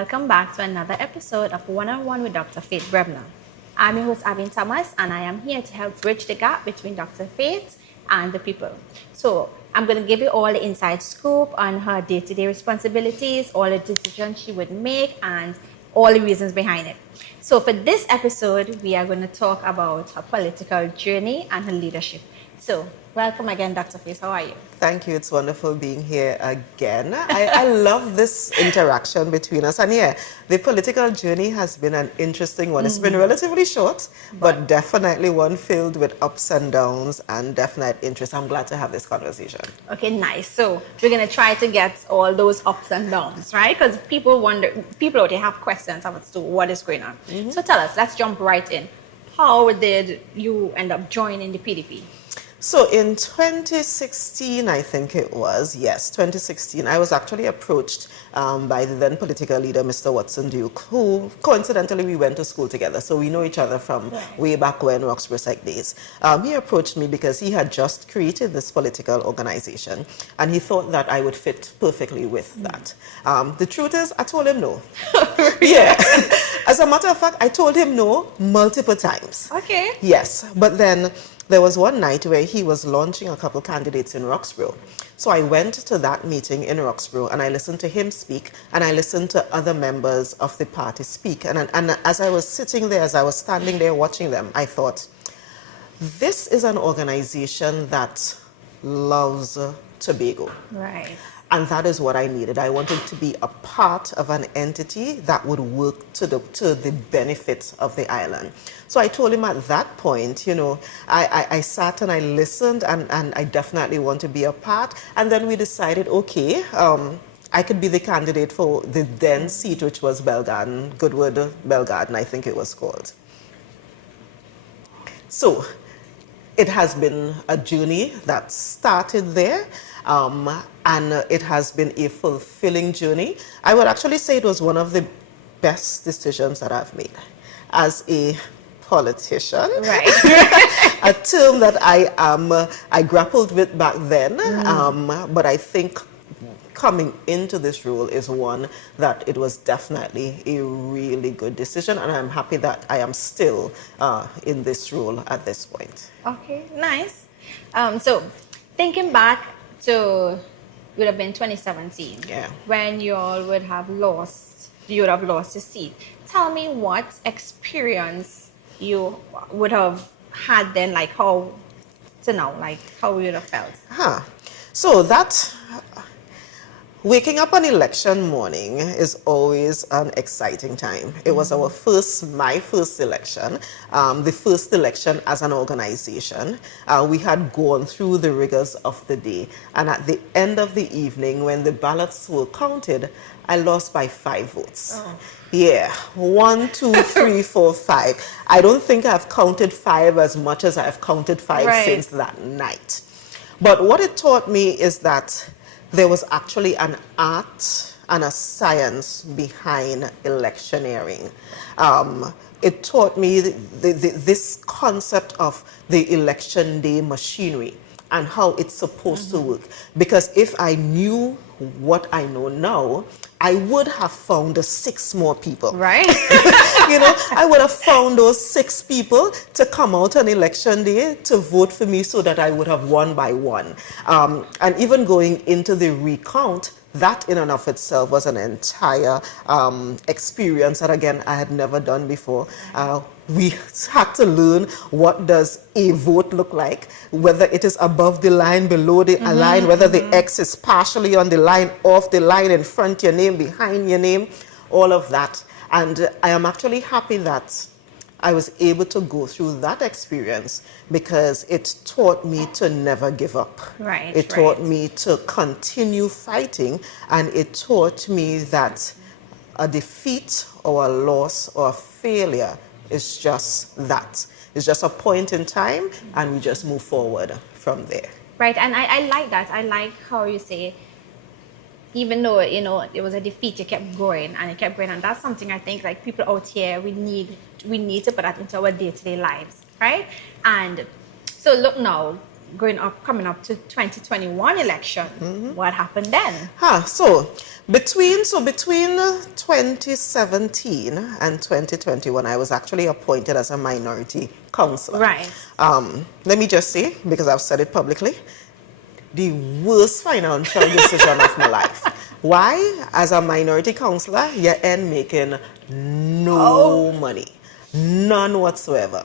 welcome back to another episode of One-on-One with Dr. Faith Brebnor. I'm your host, Avin Thomas, and I am here to help bridge the gap between Dr. Faith and the people. So I'm going to give you all the inside scoop on her day-to-day responsibilities, all the decisions she would make, and all the reasons behind it. So for this episode, we are going to talk about her political journey and her leadership. So welcome again, Dr. Faith. How are you? Thank you. It's wonderful being here again. I love this interaction between us. And yeah, the political journey has been an interesting one. It's been relatively short, but definitely one filled with ups and downs and definite interest. I'm glad to have this conversation. Okay, nice. So we're going to try to get all those ups and downs, right? Because people out there have questions as to what is going on. So tell us, let's jump right in. How did you end up joining the PDP? So in 2016, I think it was, yes, 2016, I was actually approached by the then political leader, Mr. Watson Duke, who coincidentally we went to school together. So we know each other from way back when, Roxborough Psych days. He approached me because he had just created this political organization and he thought that I would fit perfectly with that. The truth is, I told him no. Yeah. As a matter of fact, I told him no multiple times. Okay. Yes, but then there was one night where he was launching a couple candidates in Roxborough. So I went to that meeting in Roxborough and I listened to him speak and I listened to other members of the party speak. And as I was sitting there, as I was standing there watching them, I thought, this is an organization that loves Tobago. Right. And that is what I needed. I wanted to be a part of an entity that would work to the benefit of the island. So I told him at that point, you know, I sat and I listened and I definitely want to be a part. And then we decided, okay, I could be the candidate for the then seat, which was Belgarden, Goodwood Belgarden, I think it was called. So it has been a journey that started there. And it has been a fulfilling journey. I would actually say it was one of the best decisions that I've made as a politician. Right. A term that I grappled with back then, but I think coming into this role is one that it was definitely a really good decision, and I'm happy that I am still in this role at this point. Okay, nice. So thinking back to, would have been 2017, when you all would have lost your seat. Tell me what experience you would have had then, like how to now, like how you would have felt. So that waking up on election morning is always an exciting time. It was my first election, the first election as an organization. We had gone through the rigors of the day. And at the end of the evening, when the ballots were counted, I lost by 5 votes. Yeah, 1, 2, 3, 4, 5. I don't think I've counted 5 as much as I've counted 5 since that night. But what it taught me is that there was actually an art and a science behind electioneering. It taught me this concept of the election day machinery and how it's supposed to work. Because if I knew what I know now, I would have found 6 more people. Right. You know, I would have found those 6 people to come out on election day to vote for me so that I would have won by 1. And even going into the recount, that in and of itself was an entire experience that, again, I had never done before. We had to learn what does a vote look like, whether it is above the line, below the line, whether the X is partially on the line, off the line, in front your name, behind your name, all of that. And I am actually happy that I was able to go through that experience because it taught me to never give up. Right. It taught me to continue fighting, and it taught me that a defeat or a loss or a failure is just that. It's just a point in time, and we just move forward from there. Right, and I like that. I like how you say, even though, you know, it was a defeat, you kept going and you kept going. And that's something I think, like, people out here, we need to put that into our day-to-day lives, right? And so look now, coming up to 2021 election. What happened then? So between 2017 and 2021, I was actually appointed as a minority councillor. Right. Let me just say, because I've said it publicly, the worst financial decision of my life. Why? As a minority councillor, you end making no money, none whatsoever.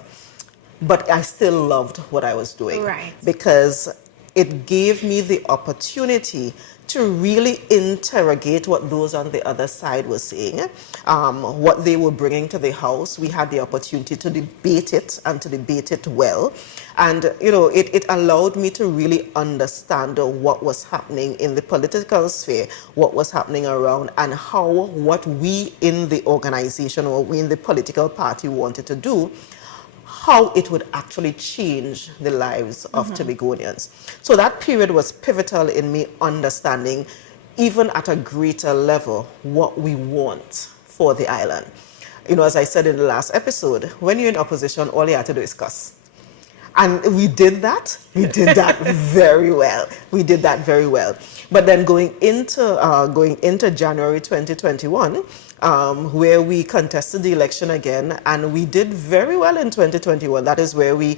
But I still loved what I was doing. Right. Because it gave me the opportunity to really interrogate what those on the other side were saying, what they were bringing to the house. We had the opportunity to debate it and to debate it well. And, you know, it allowed me to really understand what was happening in the political sphere, what was happening around, and how what we in the organization or we in the political party wanted to do, how it would actually change the lives of Tobagonians. So that period was pivotal in me understanding, even at a greater level, what we want for the island. You know, as I said in the last episode, when you're in opposition, all you have to do is cuss. And we did that. We did that very well. We did that very well. But then going into January 2021, where we contested the election again, and we did very well in 2021. That is where we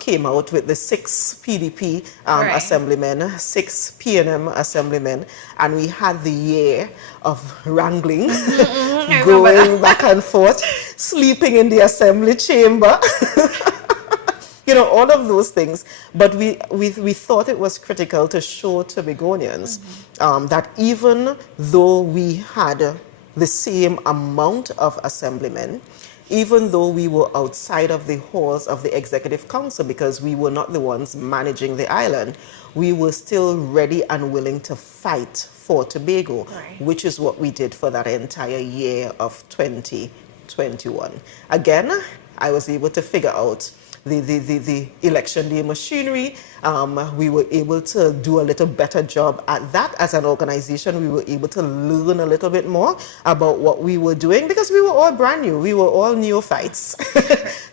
came out with the 6 PDP Right. assemblymen, 6 PNM assemblymen, and we had the year of wrangling, going back and forth, sleeping in the assembly chamber. You know, all of those things. But we thought it was critical to show Tobagonians that even though we had the same amount of assemblymen, even though we were outside of the halls of the Executive Council because we were not the ones managing the island, we were still ready and willing to fight for Tobago, Right. which is what we did for that entire year of 2021. Again, I was able to figure out the election day machinery. We were able to do a little better job at that as an organization. We were able to learn a little bit more about what we were doing because we were all brand new. We were all neophytes.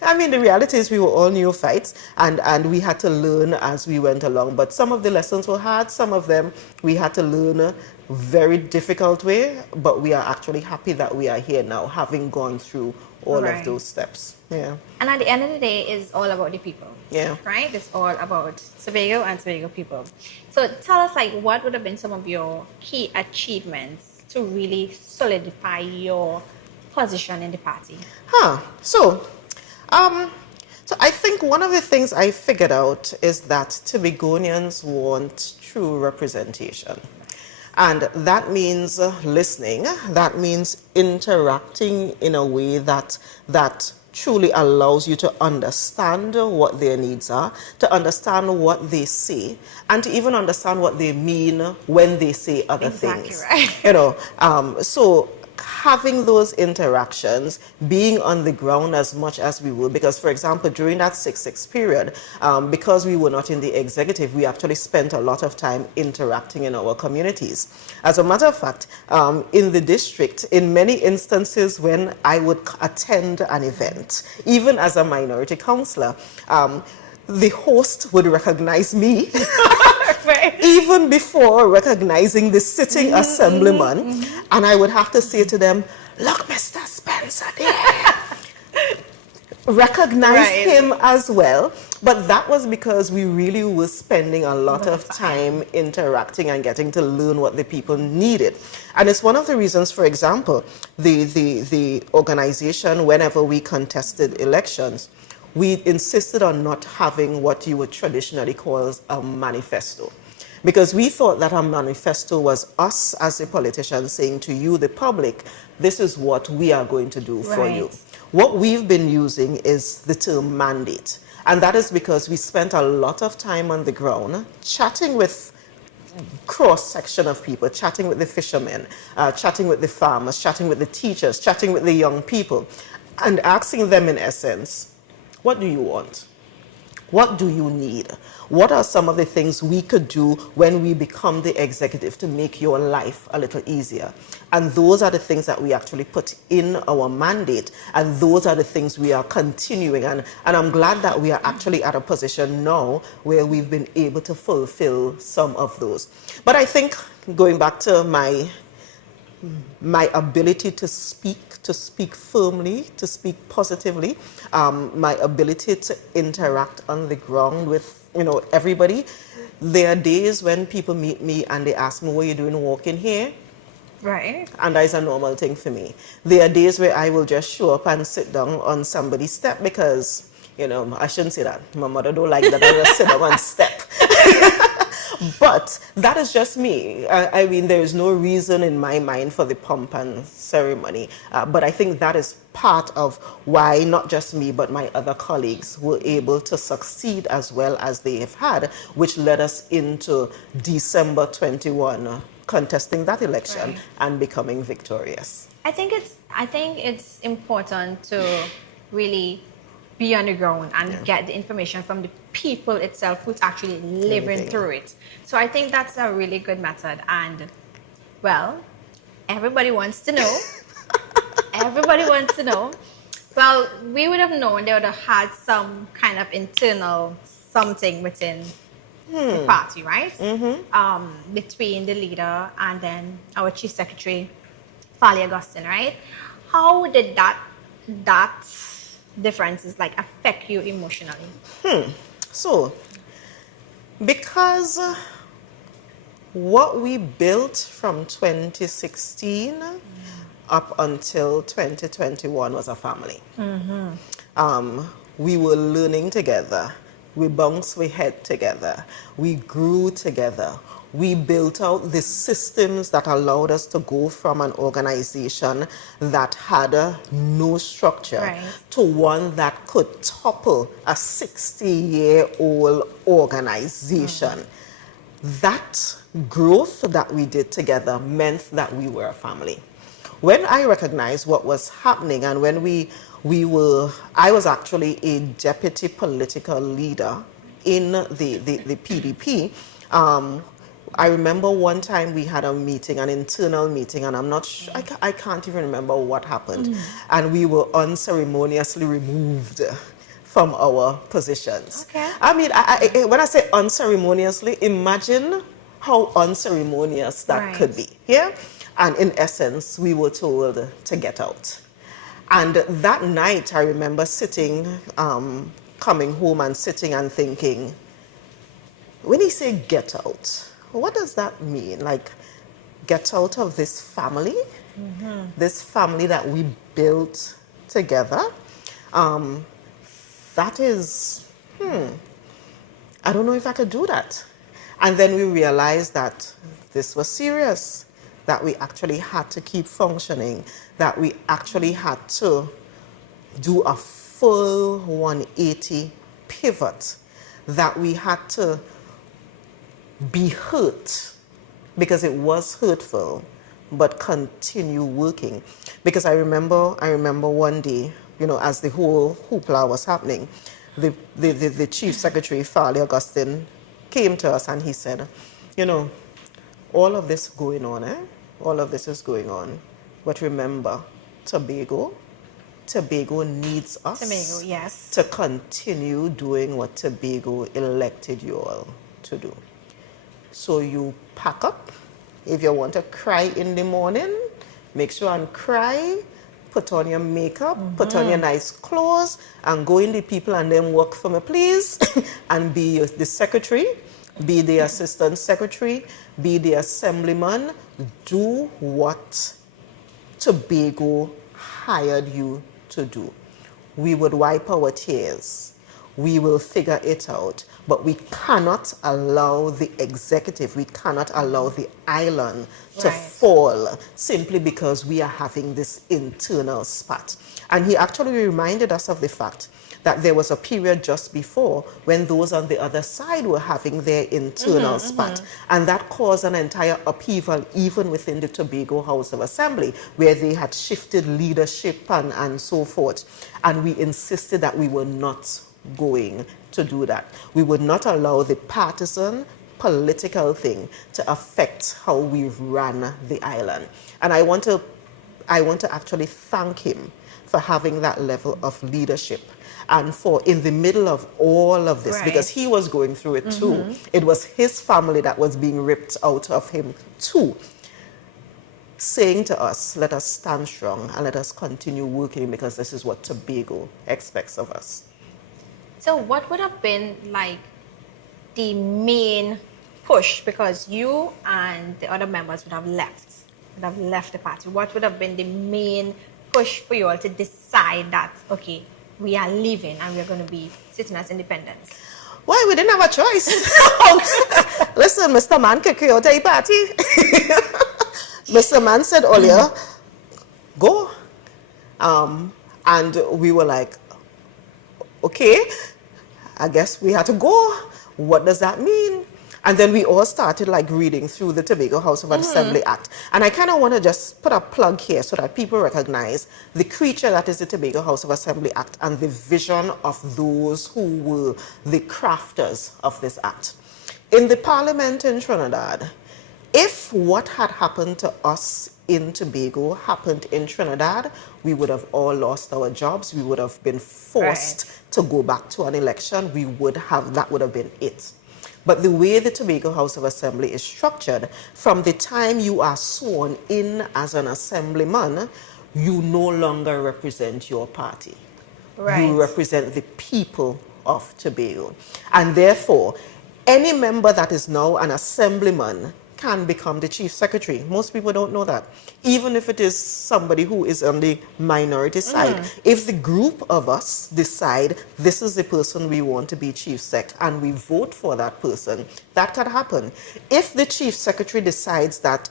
I mean, the reality is we were all neophytes and we had to learn as we went along. But some of the lessons were hard. Some of them we had to learn a very difficult way. But we are actually happy that we are here now, having gone through all Right. of those steps. Yeah. And at the end of the day, it's all about the people. Yeah. Right? It's all about Tobago and Tobago people. So tell us, like, what would have been some of your key achievements to really solidify your position in the party? So I think one of the things I figured out is that Tobagonians want true representation. And that means listening. That means interacting in a way that truly allows you to understand what their needs are, to understand what they say, and to even understand what they mean when they say other things. Right. You know, so having those interactions, being on the ground as much as we would, because, for example, during that 6-6 period, because we were not in the executive, we actually spent a lot of time interacting in our communities. As a matter of fact, in the district, in many instances when I would attend an event, even as a minority councillor, the host would recognize me Right. even before recognizing the sitting assemblyman, and I would have to say to them, "Look, Mr. Spencer there." Recognize Right. him as well. But that was because we really were spending a lot of time interacting and getting to learn what the people needed. And it's one of the reasons, for example, the organization, whenever we contested elections, we insisted on not having what you would traditionally call a manifesto. Because we thought that a manifesto was us as a politician saying to you, the public, this is what we are going to do for you. Right. What we've been using is the term mandate. And that is because we spent a lot of time on the ground chatting with cross-section of people, chatting with the fishermen, chatting with the farmers, chatting with the teachers, chatting with the young people, and asking them in essence, what do you want? What do you need? What are some of the things we could do when we become the executive to make your life a little easier? And those are the things that we actually put in our mandate. And those are the things we are continuing. And I'm glad that we are actually at a position now where we've been able to fulfill some of those. But I think going back to my ability to speak firmly, to speak positively, my ability to interact on the ground with, everybody. There are days when people meet me and they ask me, what are you doing walking here? Right. And that is a normal thing for me. There are days where I will just show up and sit down on somebody's step because, I shouldn't say that. My mother don't like that I just sit down on step. But that is just me. I mean, there is no reason in my mind for the pomp and ceremony. But I think that is part of why not just me, but my other colleagues were able to succeed as well as they have had, which led us into December 21, contesting that election and becoming victorious. I think it's important to really be on the ground and get the information from the people itself who's actually living through it. So I think that's a really good method. And, well, everybody wants to know. Everybody wants to know. Well, we would have known they would have had some kind of internal something within the party, right? Between the leader and then our chief secretary, Fali Augustine, right? How did that differences affect you emotionally? So, because what we built from 2016 up until 2021 was a family. We were learning together. We bounced we head together. We grew together. We built out the systems that allowed us to go from an organization that had no structure to one that could topple a 60-year-old organization. That growth that we did together meant that we were a family. When I recognized what was happening and when I was actually a deputy political leader in the PDP, I remember one time we had a meeting, an internal meeting, and I'm not sure, I can't even remember what happened. And we were unceremoniously removed from our positions. Okay. I mean, when I say unceremoniously, imagine how unceremonious that could be. Yeah? And in essence, we were told to get out. And that night, I remember sitting, coming home and sitting and thinking, when he say get out, what does that mean? Get out of this family? This family that we built together? That is, I don't know if I could do that. And then we realized that this was serious, that we actually had to keep functioning, that we actually had to do a full 180 pivot, that we had to be hurt because it was hurtful, but continue working. Because I remember one day, as the whole hoopla was happening, the chief secretary, Fali Augustine, came to us and he said, all of this going on, all of this is going on, but remember, Tobago needs us to continue doing what Tobago elected you all to do. So you pack up. If you want to cry in the morning, make sure and cry. Put on your makeup, put on your nice clothes, and go in the people and then work for me, please. And be the secretary, be the assistant secretary, be the assemblyman. Do what Tobago hired you to do. We would wipe our tears. We will figure it out. But we cannot allow the executive, we cannot allow the island to fall simply because we are having this internal spat. And he actually reminded us of the fact that there was a period just before when those on the other side were having their internal spat. And that caused an entire upheaval even within the Tobago House of Assembly, where they had shifted leadership and so forth. And we insisted that we were not going to do that. We would not allow the partisan political thing to affect how we ran the island. And I want to actually thank him for having that level of leadership and for in the middle of all of this, because he was going through it too. It was his family that was being ripped out of him too. Saying to us, let us stand strong and let us continue working, because this is what Tobago expects of us. So what would have been like the main push, because you and the other members would have left the party? What would have been the main push for you all to decide that, okay, we are leaving and we're going to be sitting as independents? Well, we didn't have a choice. Listen, Mr. Man kicked you out of the party. Mr. Man said earlier, go. And we were like, okay, I guess we had to go. What does that mean? And then we all started like reading through the Tobago House of Assembly Act. And I kind of want to just put a plug here so that people recognize the creature that is the Tobago House of Assembly Act and the vision of those who were the crafters of this act. In the parliament in Trinidad, if what had happened to us in Tobago happened in Trinidad, we would have all lost our jobs. We would have been forced to go back to an election. That would have been it. But the way the Tobago House of Assembly is structured, from the time you are sworn in as an assemblyman, you no longer represent your party. You represent the people of Tobago. And therefore, any member that is now an assemblyman can become the chief secretary. Most people don't know that. Even if it is somebody who is on the minority side. If the group of us decide this is the person we want to be chief sec and we vote for that person, that can happen. If the chief secretary decides that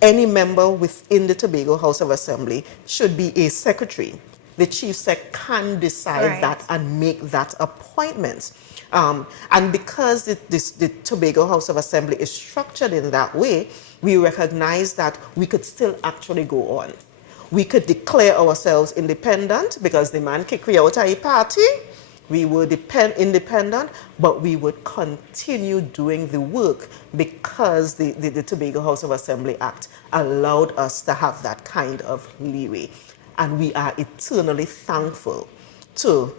any member within the Tobago House of Assembly should be a secretary, the chief sec can decide that and make that appointment. And because the Tobago House of Assembly is structured in that way, we recognize that we could still actually go on. We could declare ourselves independent because the man kicked me out of a party. We were independent, but we would continue doing the work because the Tobago House of Assembly Act allowed us to have that kind of leeway. And we are eternally thankful to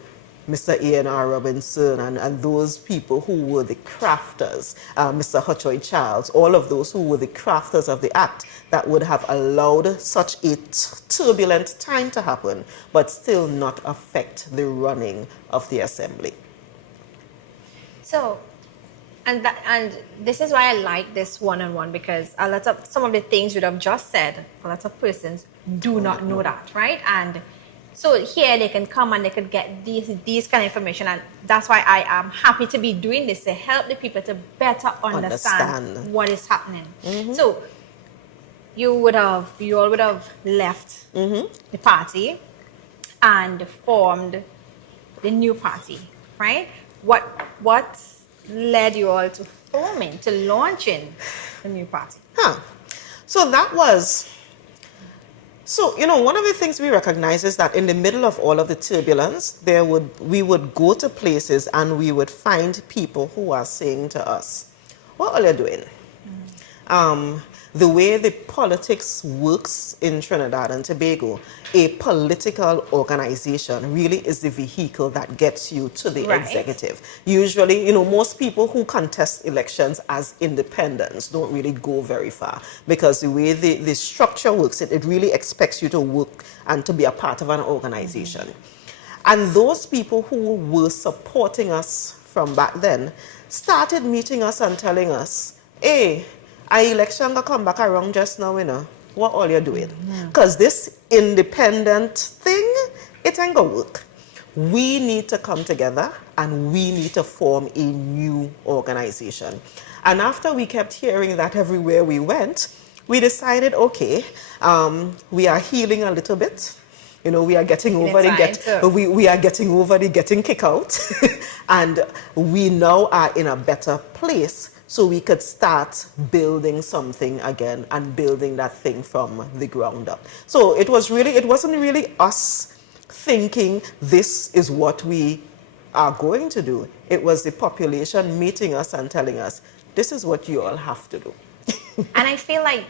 Mr. A.N.R. Robinson and those people who were the crafters, Mr. Hutchoy Charles, all of those who were the crafters of the act that would have allowed such a turbulent time to happen, but still not affect the running of the assembly. So, and this is why I like this one-on-one, because some of the things you have just said, a lot of persons do not know that, right? And so here they can come and they can get these kind of information, and that's why I am happy to be doing this, to help the people to better understand what is happening. So you all would have left the party and formed the new party, right? What led you all to forming, to launching the new party? So that was... So, one of the things we recognize is that in the middle of all of the turbulence, we would go to places and we would find people who are saying to us, what are you doing? The way the politics works in Trinidad and Tobago, a political organization really is the vehicle that gets you to the executive. Usually, most people who contest elections as independents don't really go very far, because the way the structure works, it really expects you to work and to be a part of an organization. And those people who were supporting us from back then started meeting us and telling us, hey, our election gonna come back around just now, what all you're doing? Because this independent thing, it ain't gonna work. We need to come together and we need to form a new organization. And after we kept hearing that everywhere we went, we decided, okay, we are healing a little bit. We are getting over the getting kicked out. And we now are in a better place, so we could start building something again and building that thing from the ground up. So it wasn't really us thinking this is what we are going to do. It was the population meeting us and telling us, this is what you all have to do. And I feel like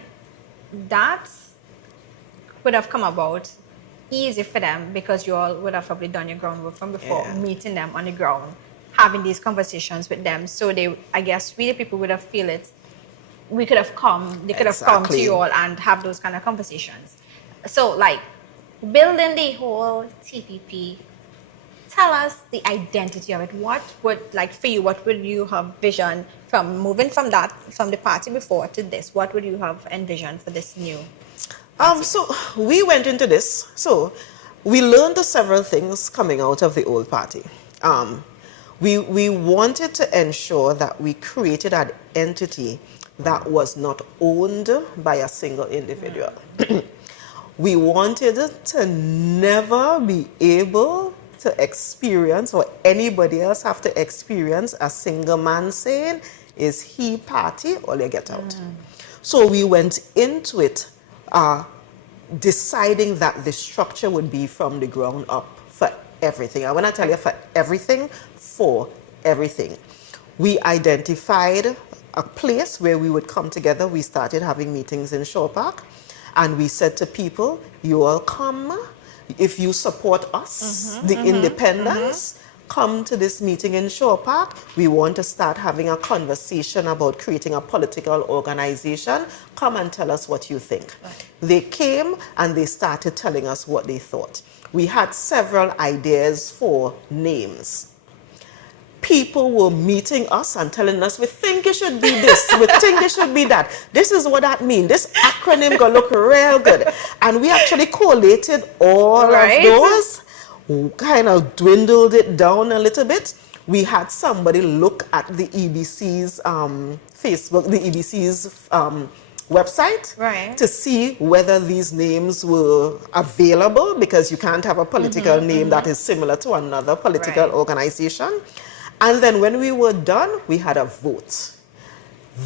that would have come about easy for them because you all would have probably done your groundwork from before, meeting them on the ground, having these conversations with them. So they, I guess, we the people would have feel it. We could have come, they could have come to you all and have those kind of conversations. So like building the whole TPP, tell us the identity of it. What would, like for you, what would you have vision from moving from that, from the party before to this? What would you have envisioned for this new party? So we went into this. So we learned several things coming out of the old party. We wanted to ensure that we created an entity that was not owned by a single individual. We wanted to never be able to experience, or anybody else have to experience, a single man saying, is he party or they get out. So we went into it deciding that the structure would be from the ground up for everything. I want to tell you, for everything. We identified a place where we would come together. We started having meetings in Shore Park, and we said to people, you all come. If you support us, the independents, come to this meeting in Shore Park. We want to start having a conversation about creating a political organization. Come and tell us what you think. Right. They came and they started telling us what they thought. We had several ideas for names. People were meeting us and telling us, we think it should be this, we think it should be that. This is what that means. This acronym gonna look real good. And we actually collated all of those, kind of dwindled it down a little bit. We had somebody look at the EBC's Facebook, the EBC's website, to see whether these names were available, because you can't have a political name that is similar to another political organization. And then when we were done, we had a vote.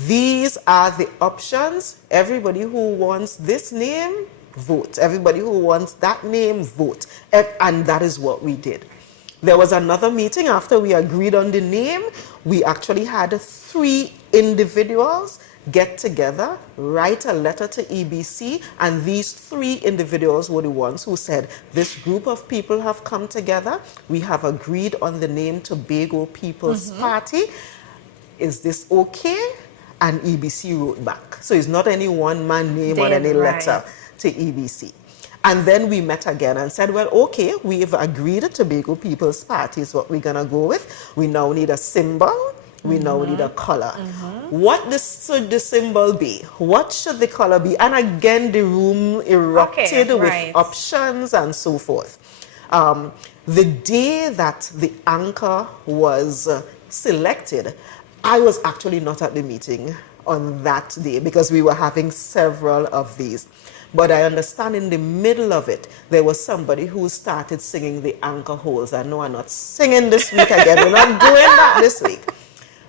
These are the options. Everybody who wants this name, vote. Everybody who wants that name, vote. And that is what we did. There was another meeting after we agreed on the name. We actually had 3 individuals get together, write a letter to EBC, and these 3 individuals were the ones who said, this group of people have come together, we have agreed on the name Tobago People's Party. Is this okay? And EBC wrote back. So it's not any one-man name on any letter to EBC. And then we met again and said, well, okay, we've agreed Tobago People's Party is what we're gonna go with. We now need a symbol. We now need a color. What should the symbol be? What should the color be? And again, the room erupted with options and so forth. The day that the anchor was selected, I was actually not at the meeting on that day because we were having several of these. But I understand in the middle of it, there was somebody who started singing the anchor holes. I know I'm not singing this week again. We're not doing that this week.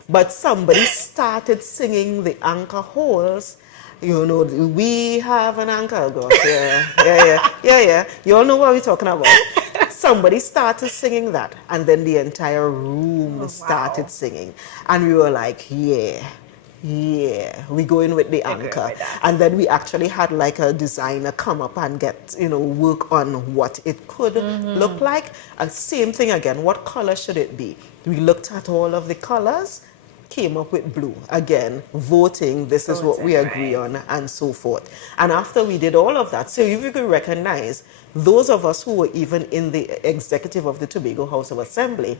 But somebody started singing the anchor holes. You know, we have an anchor. Yeah. You all know what we're talking about. Somebody started singing that, and then the entire room started singing. And we were like, yeah, we're going with the anchor. And then we actually had like a designer come up and get, work on what it could look like. Same thing again, what color should it be? We looked at all of the colors, came up with blue. Again, voting, this is what we agree on, and so forth. And after we did all of that, so if you could recognize, those of us who were even in the executive of the Tobago House of Assembly,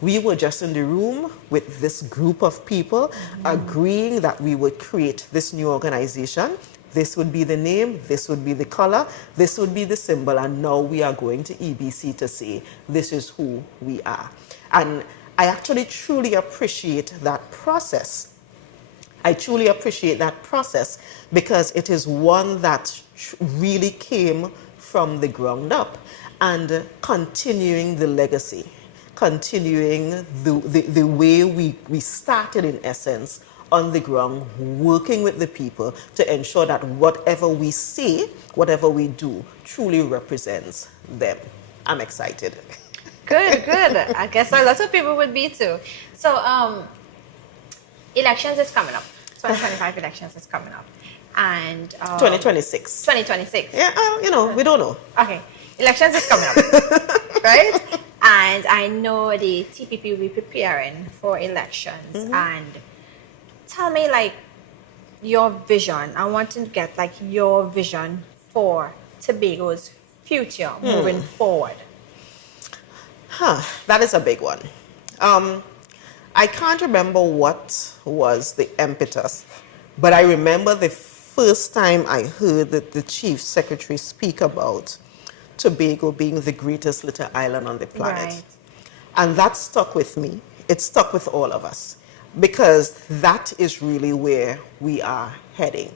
we were just in the room with this group of people agreeing that we would create this new organization. This would be the name, this would be the color, this would be the symbol, and now we are going to EBC to say, this is who we are. And I actually truly appreciate that process. I truly appreciate that process because it is one that really came from the ground up and continuing the legacy, continuing the way we started in essence on the ground, working with the people to ensure that whatever we say, whatever we do, truly represents them. I'm excited. Good, good. I guess a lot of people would be too. So, elections is coming up. 2025 elections is coming up. And 2026. 2026. Yeah, we don't know. Okay. Elections is coming up. Right? And I know the TPP will be preparing for elections. And tell me, like, your vision. I want to get, like, your vision for Tobago's future moving forward. That is a big one. I can't remember what was the impetus, but I remember the first time I heard that the chief secretary speak about Tobago being the greatest little island on the planet. Right. And that stuck with me. It stuck with all of us because that is really where we are heading.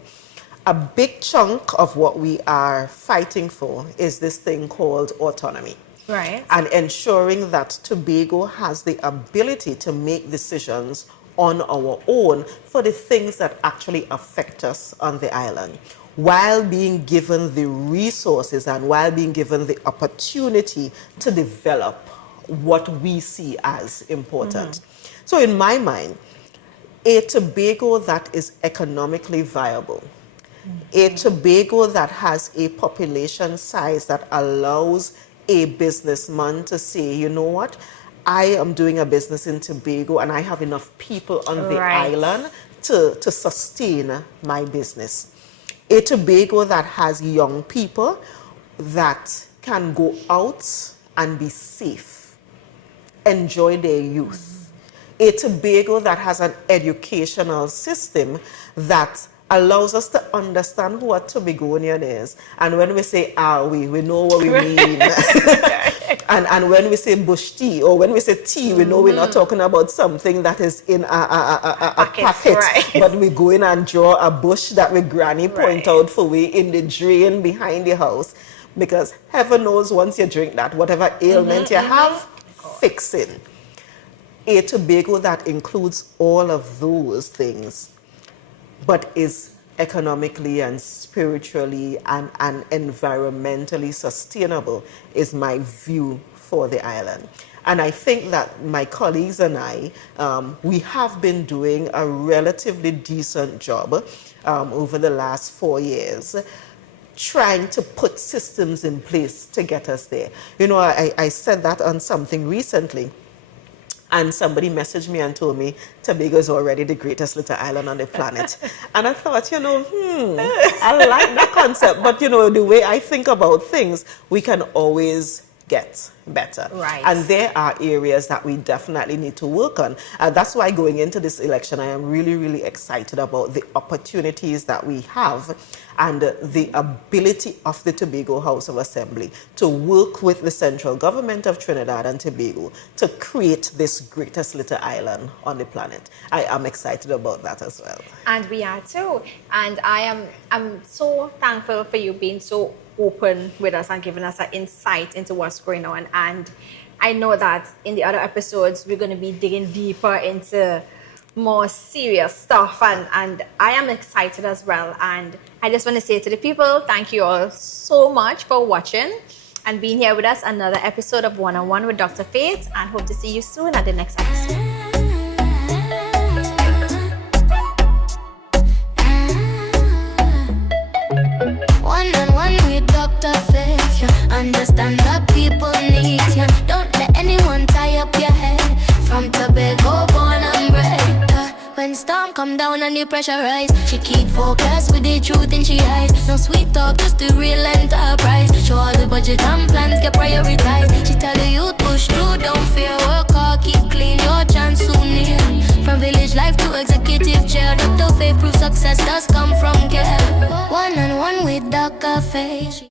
A big chunk of what we are fighting for is this thing called autonomy. Right. And ensuring that Tobago has the ability to make decisions on our own for the things that actually affect us on the island, while being given the resources and while being given the opportunity to develop what we see as important. So in my mind, a Tobago that is economically viable, a Tobago that has a population size that allows a businessman to say, you know what, I am doing a business in Tobago and I have enough people on the island to sustain my business. A Tobago that has young people that can go out and be safe, enjoy their youth. A Tobago that has an educational system that allows us to understand who a Tobagonian is. And when we say we know what we mean. and when we say bush tea or when we say tea, we know we're not talking about something that is in a packet. Right. But we go in and draw a bush that we granny point out for we in the drain behind the house. Because heaven knows once you drink that, whatever ailment you have, fix it. A Tobago that includes all of those things, but is economically and spiritually and environmentally sustainable is my view for the island. And I think that my colleagues and I, we have been doing a relatively decent job over the last 4 years, trying to put systems in place to get us there. You know, I said that on something recently. And somebody messaged me and told me Tobago is already the greatest little island on the planet. And I thought, I like that concept. But, the way I think about things, we can always get better. Right. And there are areas that we definitely need to work on. That's why going into this election, I am really, really excited about the opportunities that we have and the ability of the Tobago House of Assembly to work with the central government of Trinidad and Tobago to create this greatest little island on the planet. I am excited about that as well. And we are too. And I'm so thankful for you being so open with us and giving us an insight into what's going on. And I know that in the other episodes, we're going to be digging deeper into more serious stuff. And I am excited as well. And I just want to say to the people, thank you all so much for watching and being here with us. Another episode of One-on-One with Dr. Faith. And hope to see you soon at the next episode. One-on-one with Dr. Faith, understand that people need you. Don't let anyone tie up your head. From Tobago, born and bred. When storm come down and the pressure rise, she keep focused with the truth in she eyes. No sweet talk, just the real enterprise. Show all the budget and plans get prioritized. She tell the youth push through, don't fear, work hard, keep clean, your chance soon near. From village life to executive chair, Dr. Faith proof success does come from care. One-on-one with Dr. Faith.